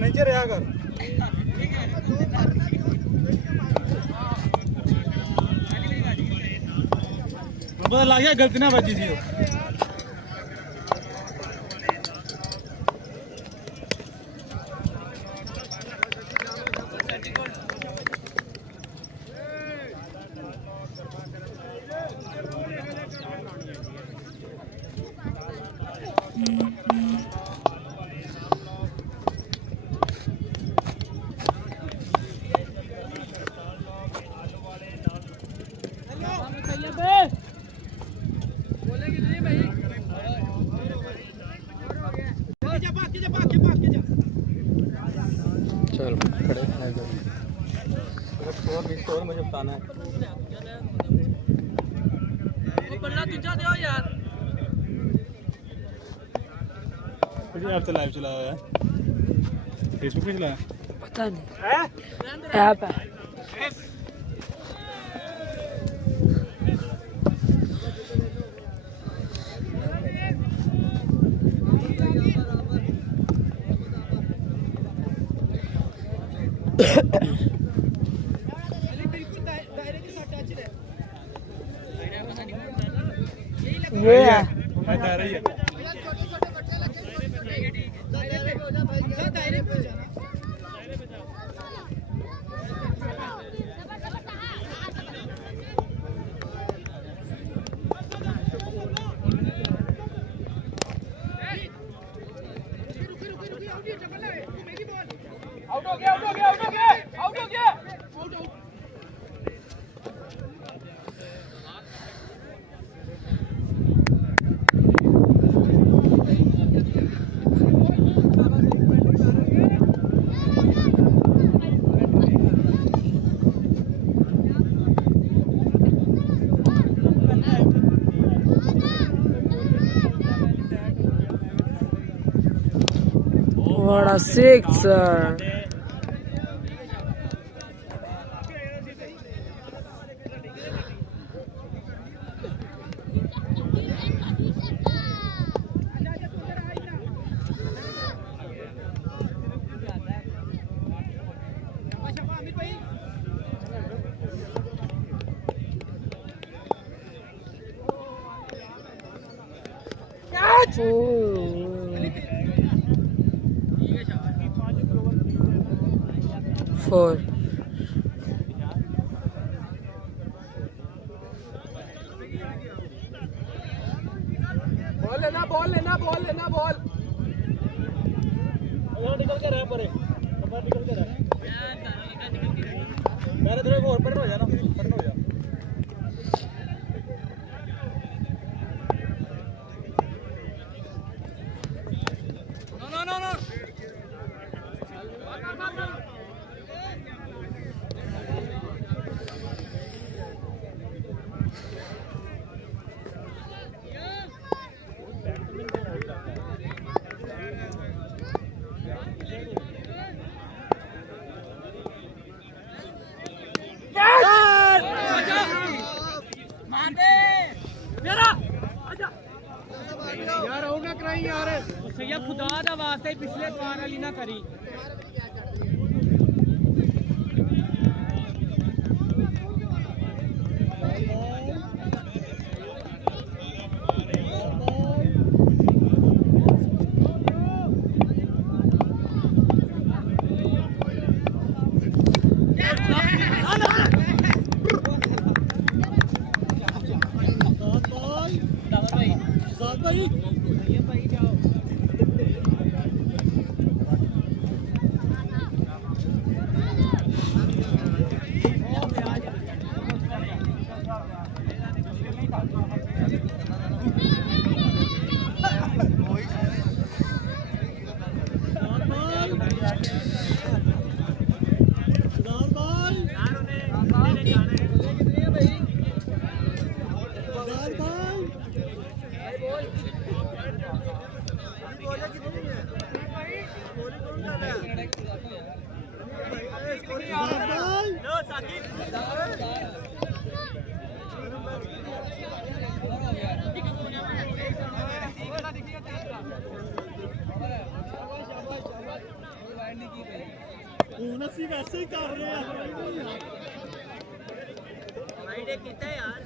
नीचे रहा कर पता लग गया गलती ना बची थी चलो खड़े स्कोर मुझे बताना है बल्ला तुझा दो यार ऐप तो लाइव चला हुआ है फेसबुक पे चला पता नहीं ऐप है ये है रही है आउट हो गया आउट हो गया आउट हो गया आउट हो गया What a sixer! Four. Ball लेना बॉल लेना बॉल लेना बॉल निकल के रहा परे निकल के रहा मेरे थोड़े और पढ़ हो जाना पढ़ हो जा नो यार होगा कराई यार सैया खुदा दा वास्ते पिछले बार वाली ना करी ਹੁਣ ਅਸੀਂ ਵੈਸੇ ਹੀ ਕਰ ਰਹੇ ਆ ਆਈਡੇ ਕੀਤਾ ਯਾਰ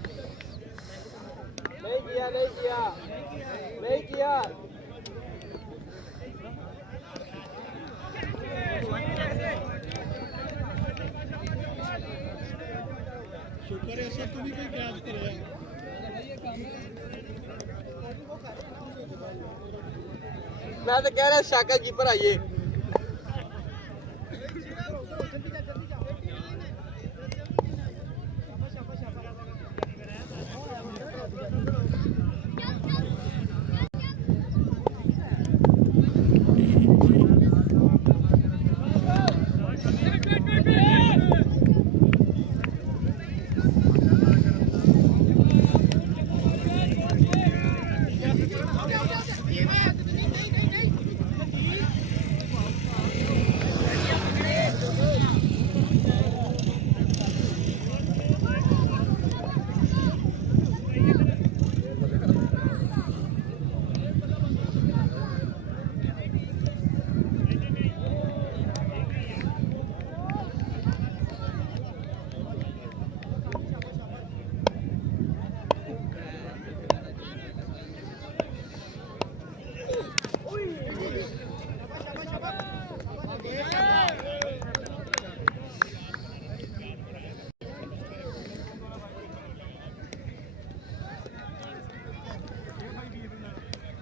नहीं किया नहीं किया नहीं किया शुक्र है सर तू भी कोई कैच करे मैं तो कह रहा शाका कीपर आइए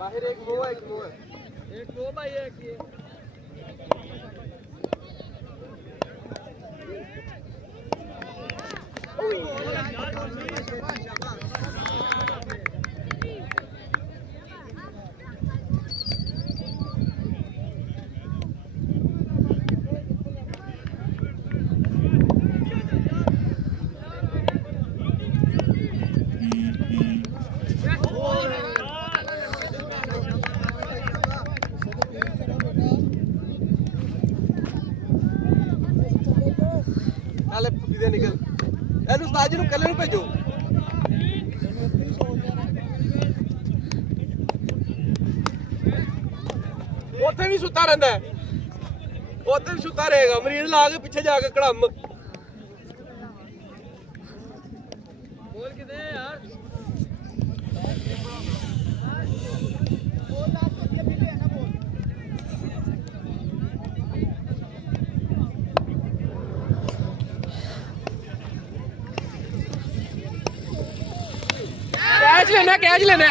बाहर एक वो है एक वो भाई एक ये नाले सीधे निकल एनु उस्ताद जी नु कल्ले नु भेजो ਉੱਥੇ ਵੀ ਸੁੱਤਾ ਰਹਿੰਦਾ ਉੱਥੇ ਵੀ ਸੁੱਤਾ ਰਹੇਗਾ ਮਰੀਜ਼ ਲਾ ਕੇ ਪਿੱਛੇ ਜਾ ਕੇ ਕੜਮ ਬੋਲ ਕਿਤੇ ਯਾਰ कैच लेना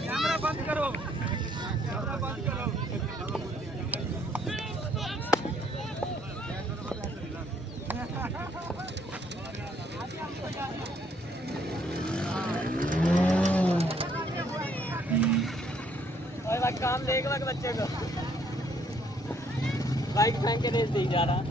कैमरा बंद करो काम देख लग बच्चे को बाइक फेंक के नहीं दी जा रहा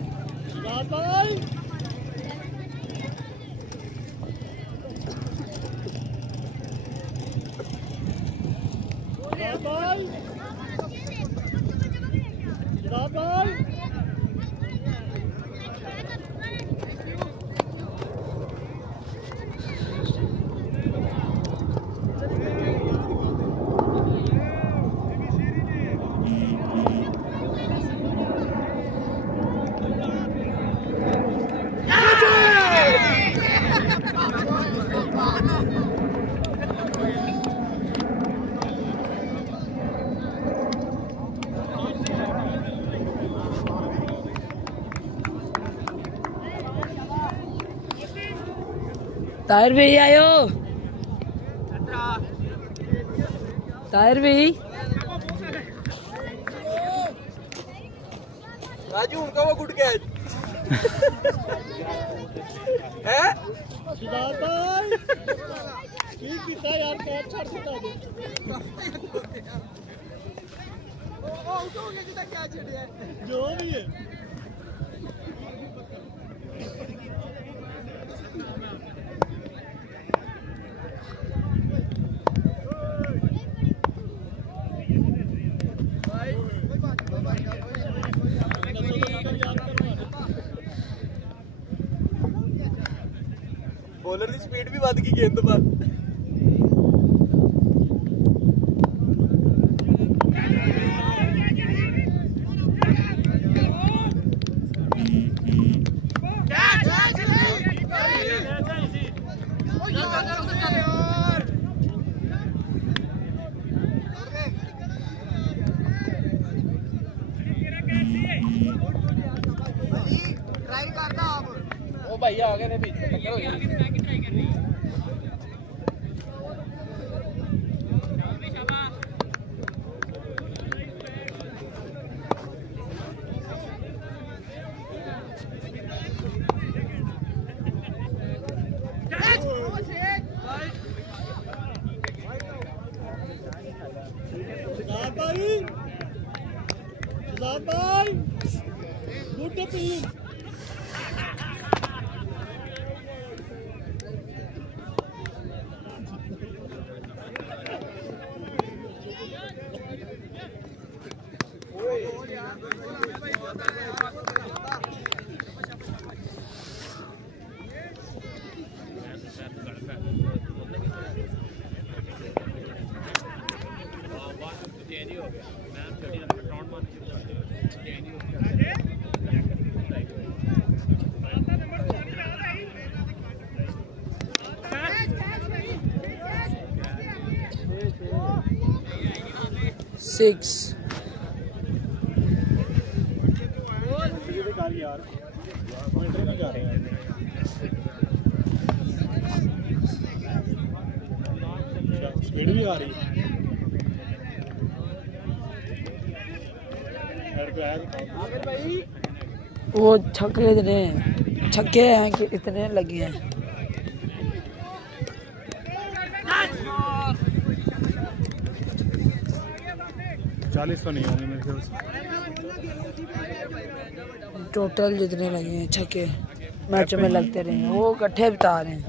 ताहिर भी आयो ताहिर भी राजू उनका वो गुड कैच है ठीक किया यार कैच छड़ दिता दे आउट हो गया कितना क्या छड़िया जो भी है ਬੋਲਰ ਦੀ ਸਪੀਡ ਵੀ ਵੱਧ ਗਈ ਗੇਂਦ ਤੋਂ ਬਾਅਦ। ਉਹ ਭਾਈ ਆ ਗਏ ਨੇ ਵਿੱਚ ਟੱਕਰ ਹੋਈ। शहजाद भाई गुड अपील। Six. यार पॉइंटर नहीं जा रहे हैं। स्पीड भी आ रही है। वो छक्के हैं कि इतने लगे हैं। चालीस तो नहीं होंगे मेरे ख्याल से। टोटल जितने लगे हैं छक्के मैच में लगते रहे हैं वो इकट्ठे बता रहे हैं।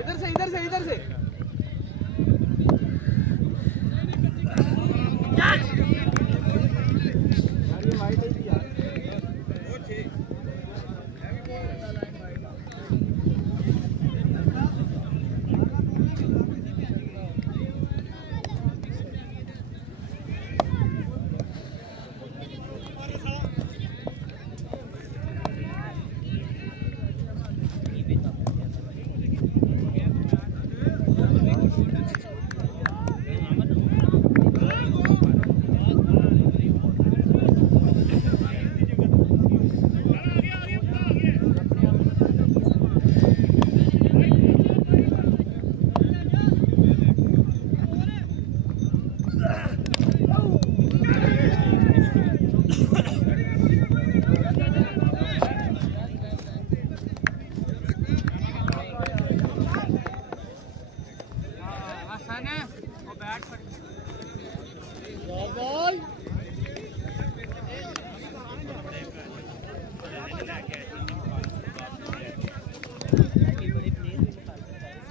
इधर से इधर से इधर से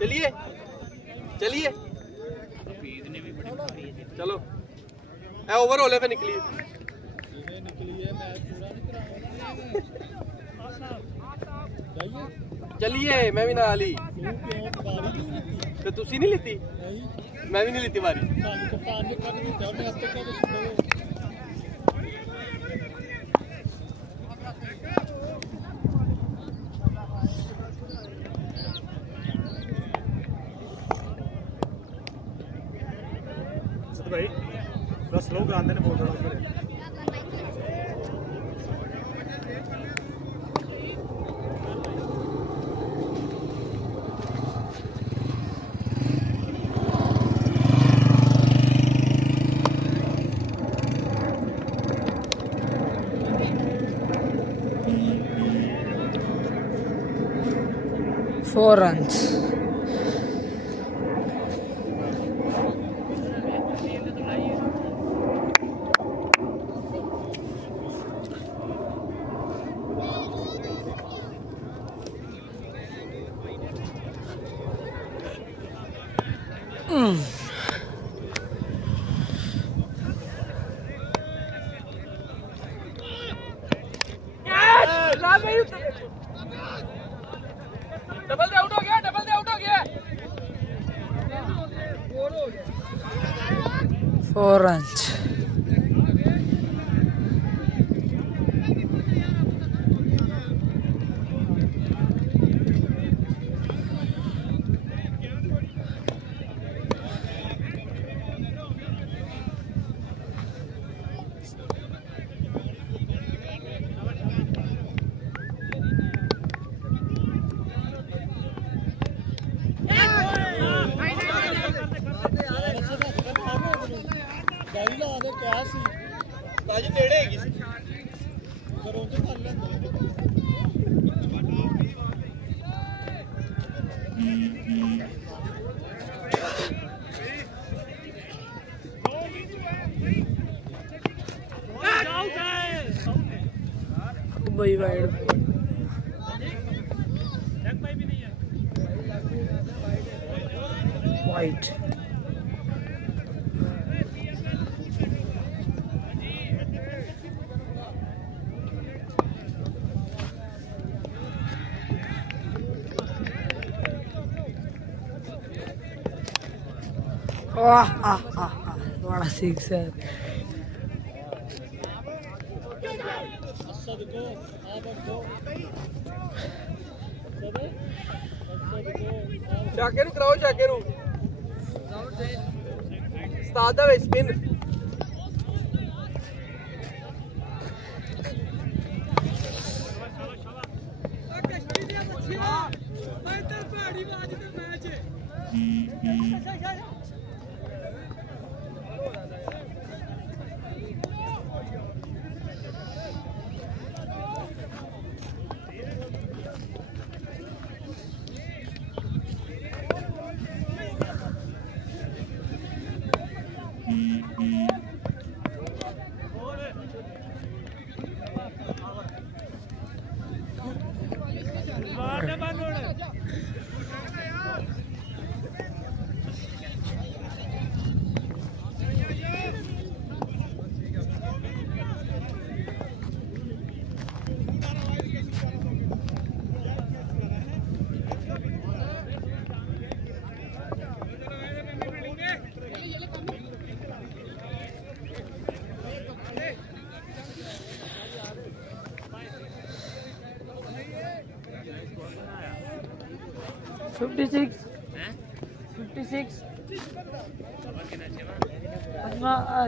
चलिए चलिए चलो ओवर होले पे निकलिए। चलिए मैं भी ना ली तो तुसी नहीं लेती मैं भी नहीं लेती बारी। भाई बस स्लो कराते हैं बहुत थोड़ा। 4 runs. 4 runs. ਗਾੜੀ ਲਾ ਦੇ ਕਿਹਾ ਸੀ ਤਾਜੀ ਨੇੜੇ ਹੈਗੀ ਸੀ ਕਰੋ ਤੇ ਕਰ ਲੈਂਦੇ भाई वाइड वाइट बड़ा सिक्स है ਚਾਕੇ ਨੂੰ ਕਰਾਓ ਚਾਕੇ ਨੂੰ ਉਸਤਾਦ ਦਾ ਸਪਿਨ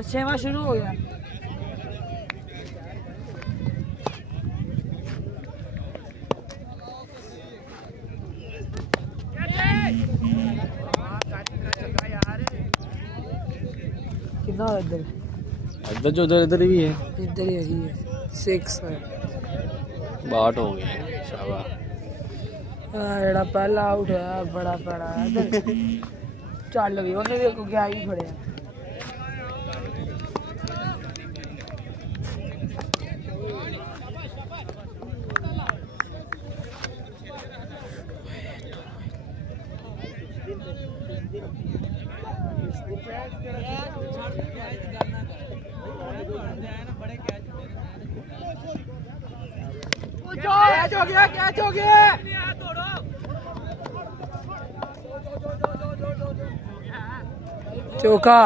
छेवा शुरू हो गया कितना इधर इधर जो इधर भी है इधर ही है 6 है 62 हो गया शाबाश ਜਿਹੜਾ ਪਹਿਲਾ ਆਊਟ ਹੈ ਬੜਾ ਬੜਾ ਚੱਲ ਵੀ ਉਹਨੇ ਵੀ ਅੱਗੋਂ ਗਿਆ ਹੀ ਫੜਿਆ कैच हो गया चौका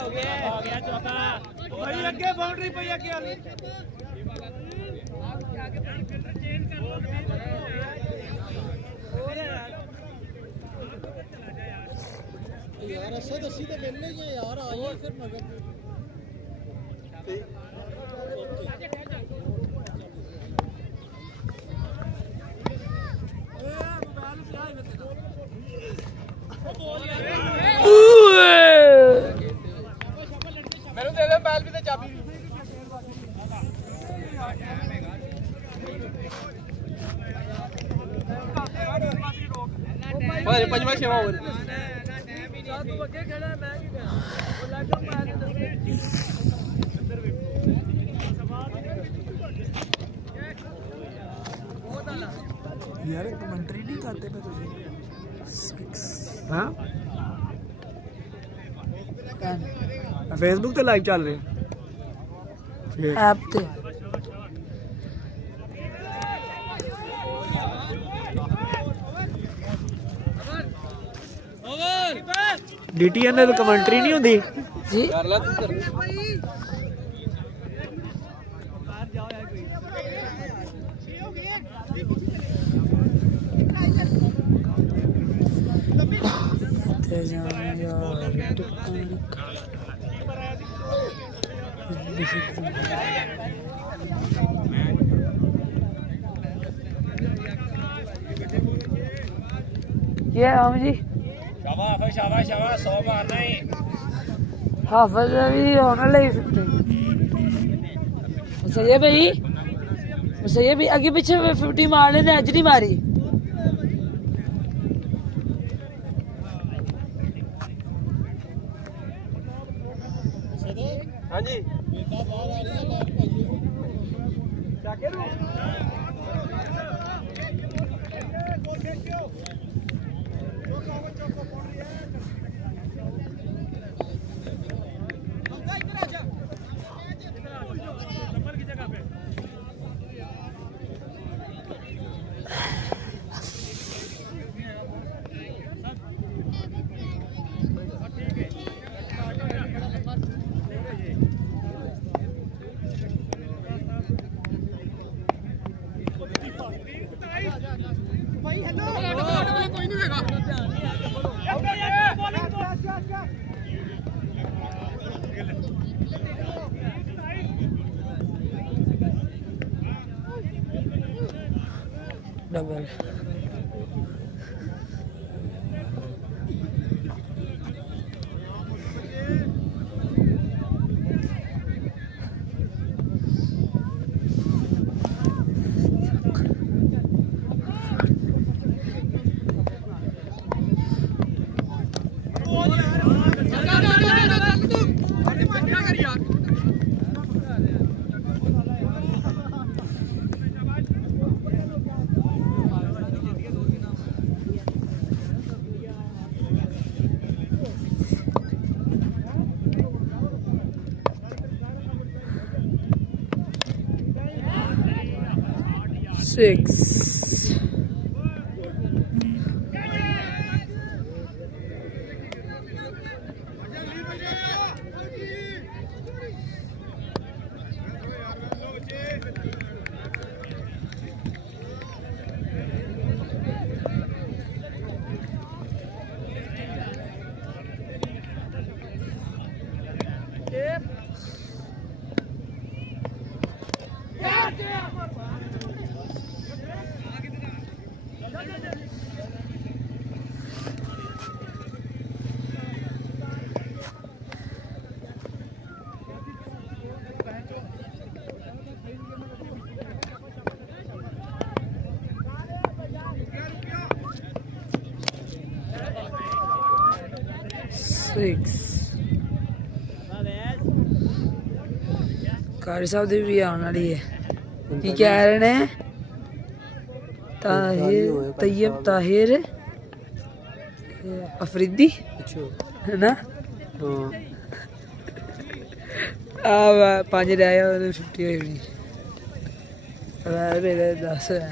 हो गया चौका भाई अगे बाउंड्री पे अगे वाली यार ऐसा दसी तो मिलने ही यार आ जाए फिर मगर मैंने दे दे बैल भी तो चाबी भी पंजवा छेवा ओवर यार कमेंट्री नहीं करते पे तुझे 6 हाँ फेसबुक ਤੇ ਲਾਈਵ ਚੱਲ ਰਹੇ ऐप ते ओवर DTN ने तो कमेंट्री नहीं होती जी कर ला तू कर ते जाने यार क्या है हम जी शाबाश शाबाश शाबाश 100 मारना ही हाफिज भी होने लगी 50 सही है भाई सही है भाई आगे पीछे 50 मारने ने अज नहीं मारी हाँ जी डबल six. कारी साहब दी भी आने वाली है की कह रहे ने ताहिर तैयब ताहिर अफरीदी है ना अब 5 रह गए 50 हुई नहीं मेरे 10 है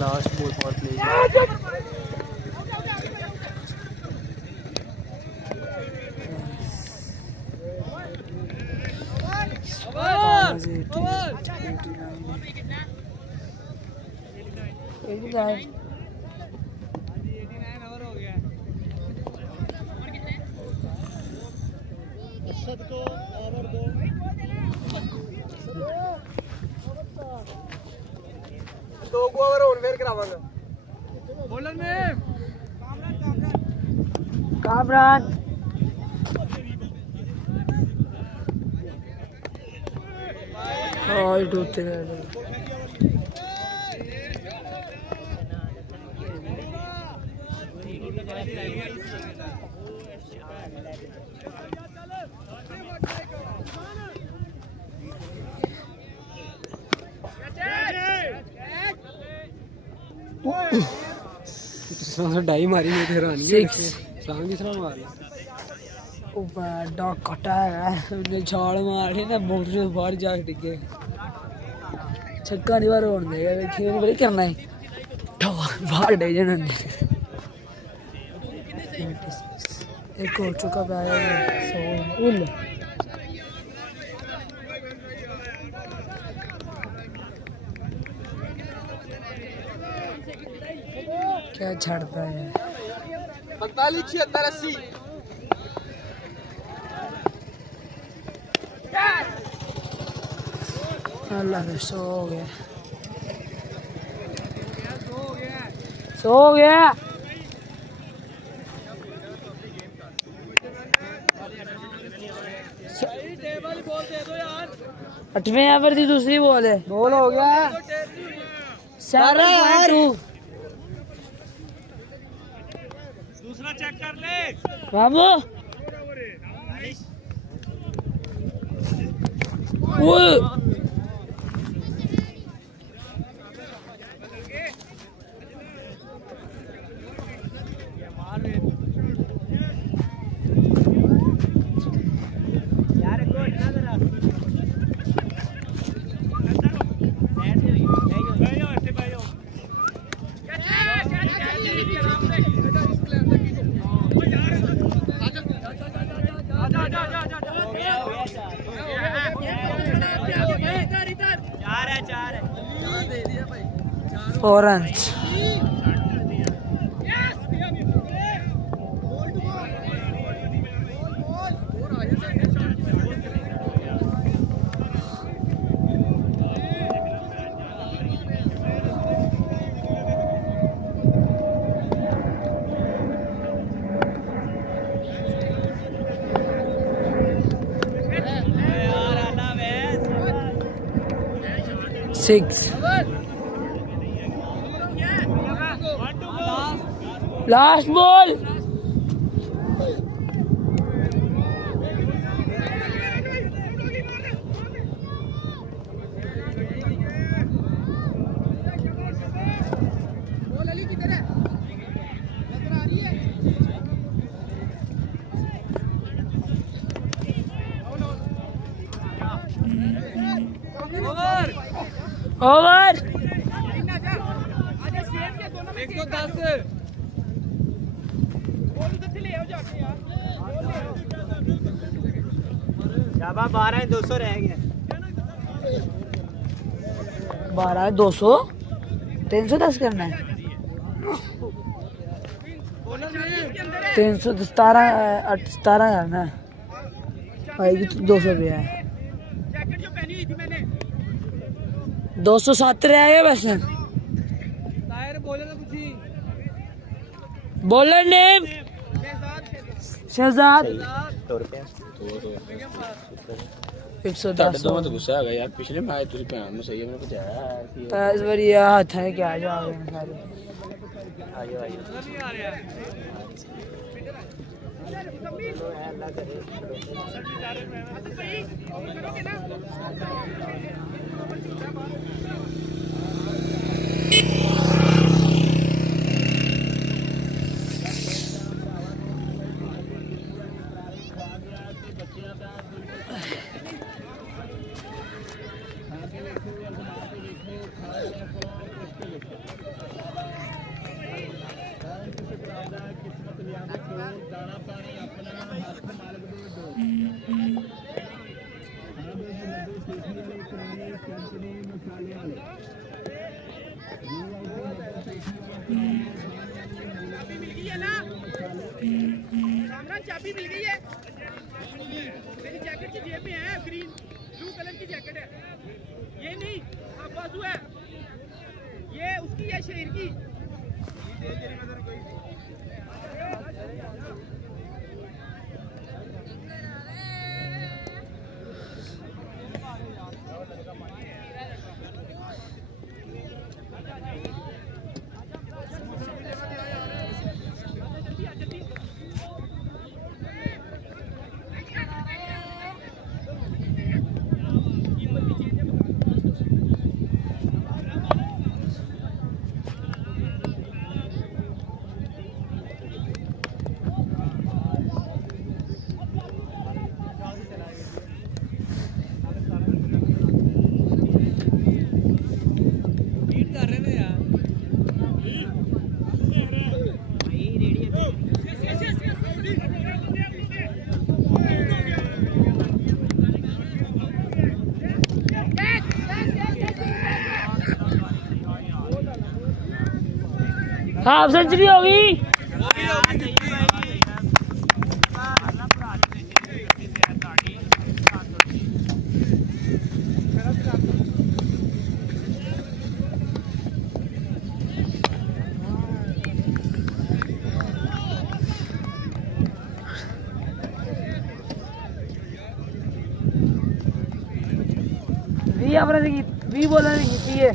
लास्ट बॉल फॉर प्ले दो ओवर होने फिर करावांगा बॉलर में कामरान और डूबते रहे डाई मारी नहीं हैरानी शाम की तरह मार ओ बड़ा कटा है उन्हें छाल मारे ना मोटर से बाहर जाके डिगे छक्का नहीं बार होने देगा खेल बड़ी करना है बाहर डे जनन एक हो चुका पाया सो उल क्या छाड़ता है 45 76 80 अल्लाह से सो गया सो गया 8वें ओवर की दूसरी बॉल है बॉल हो गया 7.2 दूसरा चेक कर ले बाबू वो Orange. Six. Last ball. Over. 110 शाबा 12 200 रह गए 12 200 310 करना है 317 करना है आएगी 200 रुपया है 207 रह गए बस बॉलर नेम शहजाद 110 तो गुस्सा आ गया यार पिछले मैच ਤੁਸੀਂ ਭੈਣ ਨੂੰ ਸਹੀ ਮੈਨੂੰ ਬਚਾਇਆ इस बार ये हाथ है क्या जा रहे हैं सारे ਆਇਓ ਆਇਓ चाबी मिल गई है मेरी जैकेट की जेब में है ग्रीन ब्लू कलर की जैकेट है ये नहीं हाँ बाजू है ये उसकी है शेर की हाफ सेंचुरी होगी। भी बोला नहीं की है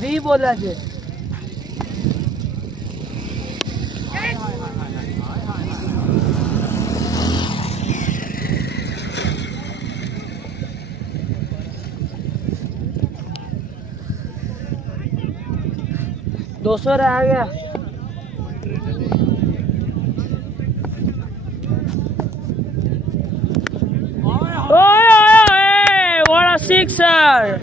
भी बोला जे दो सौ रह गया। What a sixer!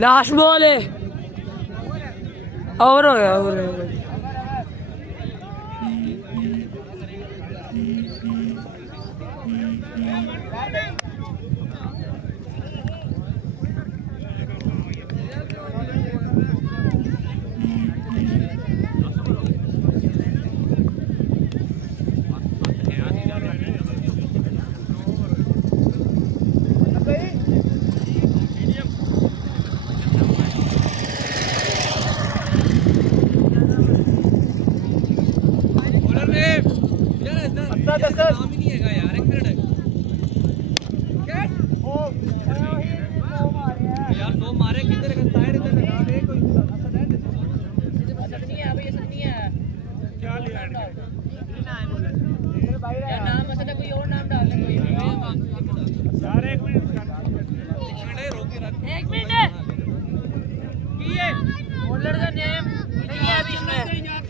Last ball है ओवर हो गया ओवर हो गया।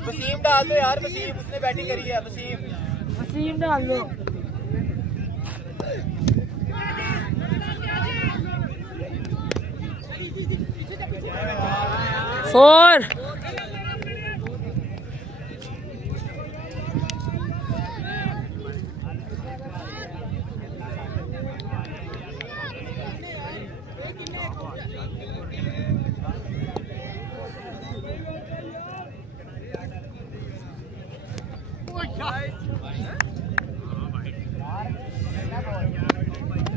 वसीम डाल दो यार, वसीम उसने बैटिंग करी है। वसीम डाल दो। Four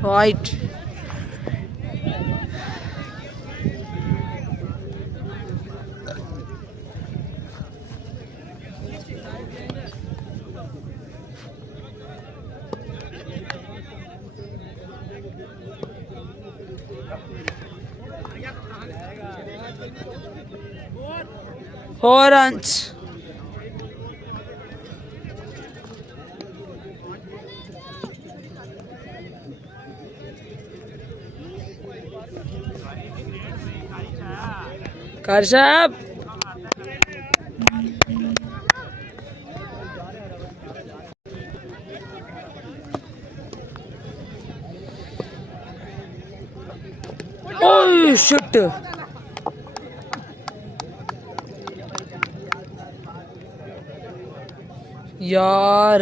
White. Four runs. Karshap. Oh shit. यार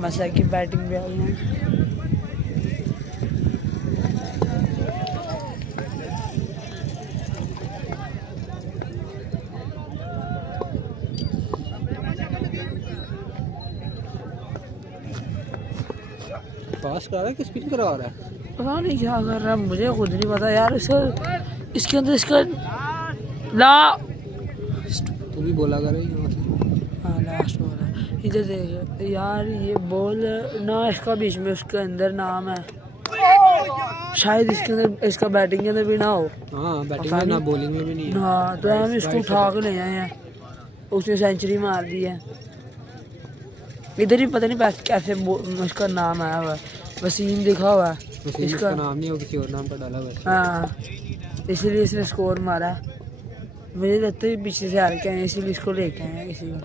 मसा की बैटिंग भी आई है। पास करा रहा है कि स्पिन करवा रहा है? पता नहीं क्या कर रहा है, मुझे खुद नहीं पता यार। इसके अंदर इसका ला तू भी बोला कर रही हो। हाँ लास्ट बॉल है। इधर देख यार, ये बॉल ना इसका बीच में उसके अंदर नाम है, शायद इसके अंदर, इसका बैटिंग के अंदर भी ना हो। हाँ बैटिंग में ना बॉलिंग में भी नहीं है। हाँ तो हम इसको उठा के ले आए हैं, उसने सेंचुरी मार दी है। इधर ही पता नहीं कैसे उसका नाम आया हुआ है, वसीम लिखा हुआ है इसका नाम नहीं हो, किसी और नाम का डाला हुआ है। हाँ इसलिए इसने स्कोर मारा। मुझे लगता है पीछे से हार के आए इसलिए इसको लेके आए हैं, किसी को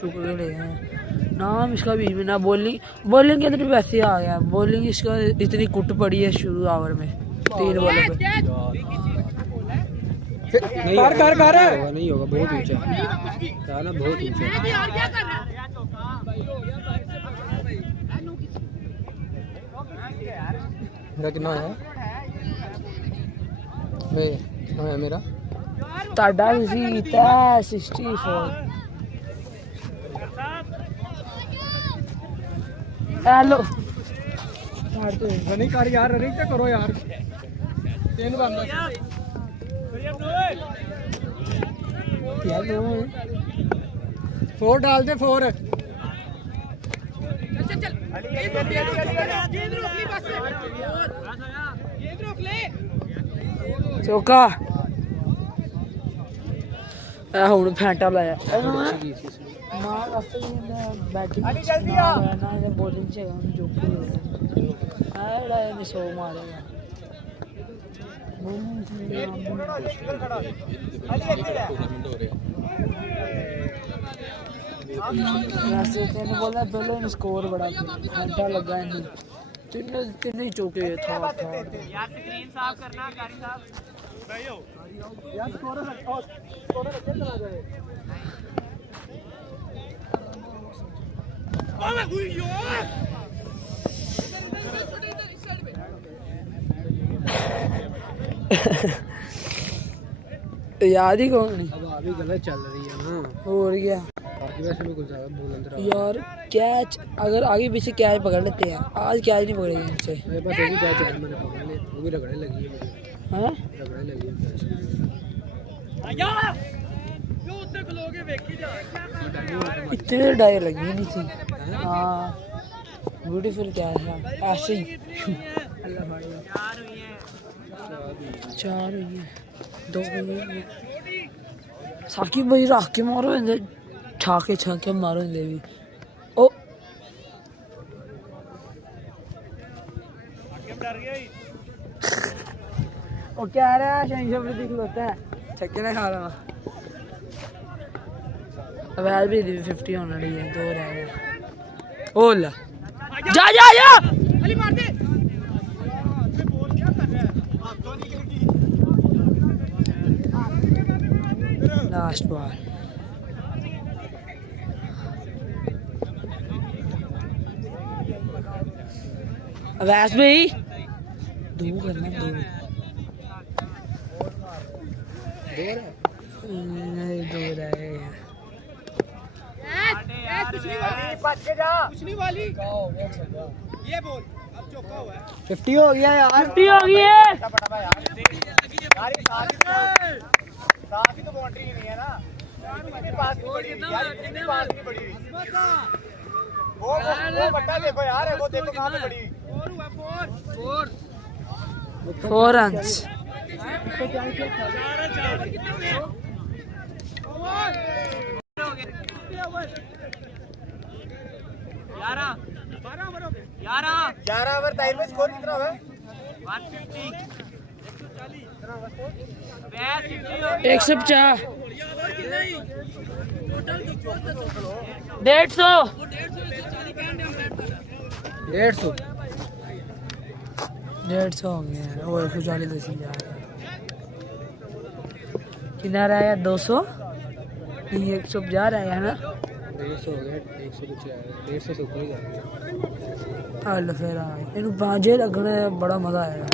चुप के ले आए हैं। नाम इसका बीच में ना, बॉलिंग के अंदर भी वैसे आ गया। बॉलिंग इसका इतनी कुट पड़ी है शुरू ओवर में 3 बॉलों पे। नहीं नहीं होगा, बहुत ऊंचा है ना, बहुत ऊंचा है। मेरा कितना है? कितना है मेरा? ताड़ा जीता 64। हेलो रनिंग कर यार, रनिंग तो करो यार। 3 बंदा यार 4 डाल दे, 4। चौका ਹੁਣ ਫੈਂਟਾ ਲਾਇਆ ਨਾ बैटिंग ना बॉलिंग से हम जो ने 100 मारेगा। वैसे तेन बोला पहले स्कोर बड़ा घंटा लगा नहीं, तीन ही चौके था यार स्क्रीन साफ करना कारी साहब। यार स्कोर चला जाए। याद ही कौन नहीं। अब अभी गलत चल रही है ना, और क्या बाकी वैसे भी कुछ ज्यादा बुलंद रहा। यार कैच अगर आगे पीछे कैच पकड़ लेते हैं, आज कैच नहीं पकड़ेंगे इनसे। मेरे पास एक ही कैच है, मैंने पकड़ लिया, वो भी रगड़े लगी है मुझे। हाँ रगड़े लगी है कैच। इतने डायर लगी नहीं थी। हाँ ब्यूटीफुल क्या है ऐसे ही। चार हुई है, 2 हुई है। साकिब भाई रख के मारो इधर, छाके मारो इधर भी। ओ वो क्या रहा है, शहनशाह अफरीदी खिलौता है, छक्के ना खा रहा। अब यार भी 50 होना रही है, 2 रह गए। ओला जा जा जा अली मार दे। Last ball. अवैस भाई 2 करना, 2 रह गए। पिछली वाली ये बोल अब चौका हुआ है। 50 हो गया यार, 50 हो गई है। साथ ही तो बाउंड्री नहीं है ना, इतनी पास नहीं पड़ी यार, इतनी पास नहीं पड़ी। वो बट्टा देखो यार, वो देखो कहां पे पड़ी। 4 रन्स। ग्यारह ओवर टाइम में स्कोर कितना हुआ? 150 150 150 हो गया है। और 140 दसी यार, कितना रहा है? 200 नहीं 150 रहा है ना। 150 हो गया, 100 कुछ है, 150 से ऊपर ही जाएगा। हल फिर इन बाजे लगने बड़ा मजा आएगा।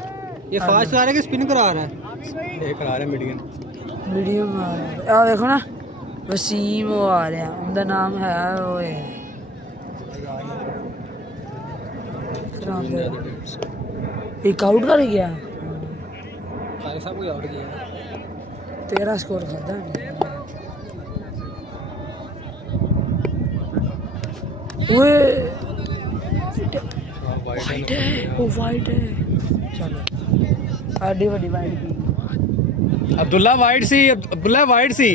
ये फास्ट करा रहा है कि स्पिन करा रहा है? ये करा रहा है मीडियम मीडियम आ रहा है। आ देखो ना वसीम वो आ रहा है, उनका नाम है वो एक आउट कर गया। साहब को आउट किया, 13 स्कोर खाता है। ओए वाइट है, वो वाइट है। चलो आडी बड़ी वाइट की अब्दुल्ला वाइट सी, अब्दुल्ला वाइट सी।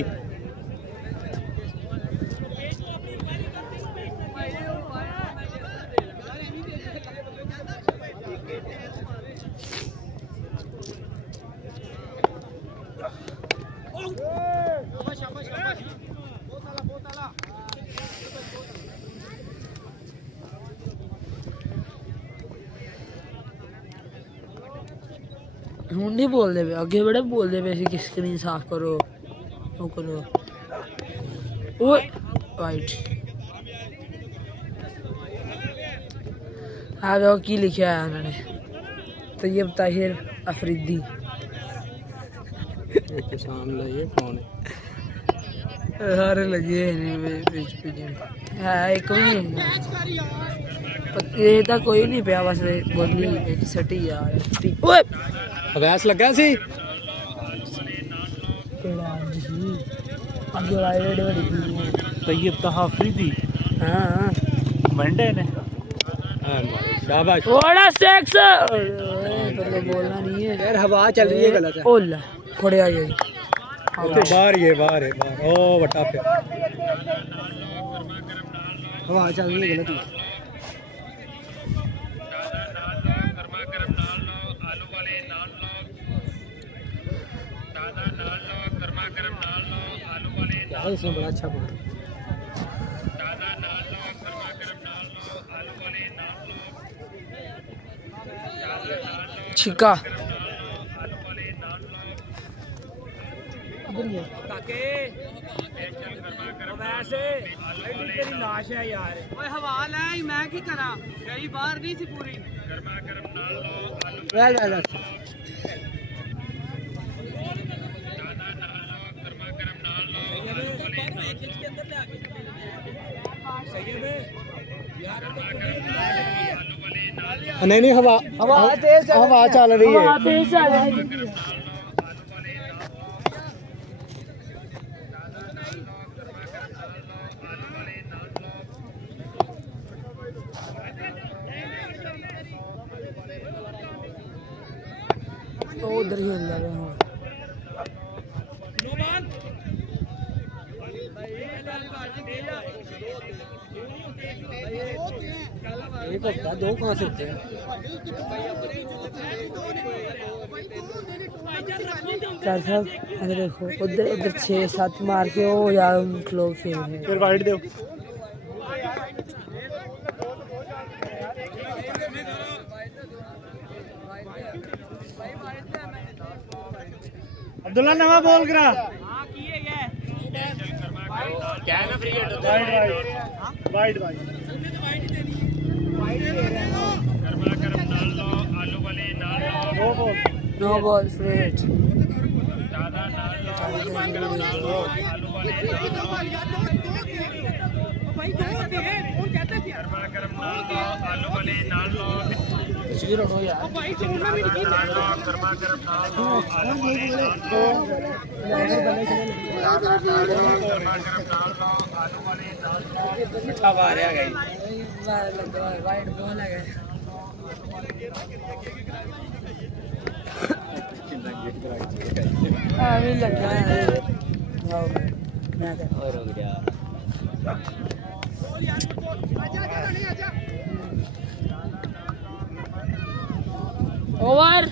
ਹੁਣ ਨਹੀਂ ਬੋਲਦੇ ਪਏ, ਅੱਗੇ ਬੜੇ ਬੋਲਦੇ ਪਏ ਸੀ ਕਿ ਸਕਰੀਨ ਸਾਫ਼ ਕਰੋ, ਉਹ ਕਰੋ। ਓਏ ਵਾਈਟ ਆ लो की लिखा है उन्होंने, तैयब ताहिर अफरीदी। सामने ये कौन है? सारे लगे हैं है एक भी नहीं, ये तो कोई नहीं पिया, बस गोली एक सटी यार। ओए अवैस लगा सी तैयब ताहा अफरीदी। हाँ मंडे ने शाबाश। थोड़ा सेक्स तो बोलना नहीं है यार हवा चल रही है, गलत है। ओला खड़े आ गई बाहर ये बाहर है, बाहर ओ बटा पे हवा चल रही है, गलत है। यार इसमें बड़ा अच्छा पड़ा। छिका काके वैसे तेरी लाश है यार। ओए हवा ले, मैं की करा, गई बाहर नहीं सी पूरी। वेल वेल नहीं नहीं हवा हवा तेज हवा चल रही है। तो उधर ही हिल रहे हैं। एक हफ्ता दो कहाँ से होते हैं? चल साहब इधर देखो, उधर उधर 6-7 मार के वो यार लोग खेल रहे हैं। फिर वाइट दो। अब्दुल्ला नवा बोल करा। हां किए गए क्या है ना free hit white white white गरमा गरम नाल लो, आलू वाले नाल लो, नो बॉल फ्री हिट। दादा नाल लो, गरमा गरम नाल लो, आलू वाले नाल लो, भाई दो होते हैं कौन कहता है गरमा गरम नाल लो, आलू वाले नाल लो, जीरो हो यार। भाई छोड़ना भी नहीं। नाल लो, गरमा गरम नाल लो, आलू वाले नाल लो, दादा नाल लो, गरमा गरम नाल लो, आलू वाले नाल लो। मिठा बाहर आ गई। वाइट बॉल है अभी लग गया है। मैं और हो गया। ओवर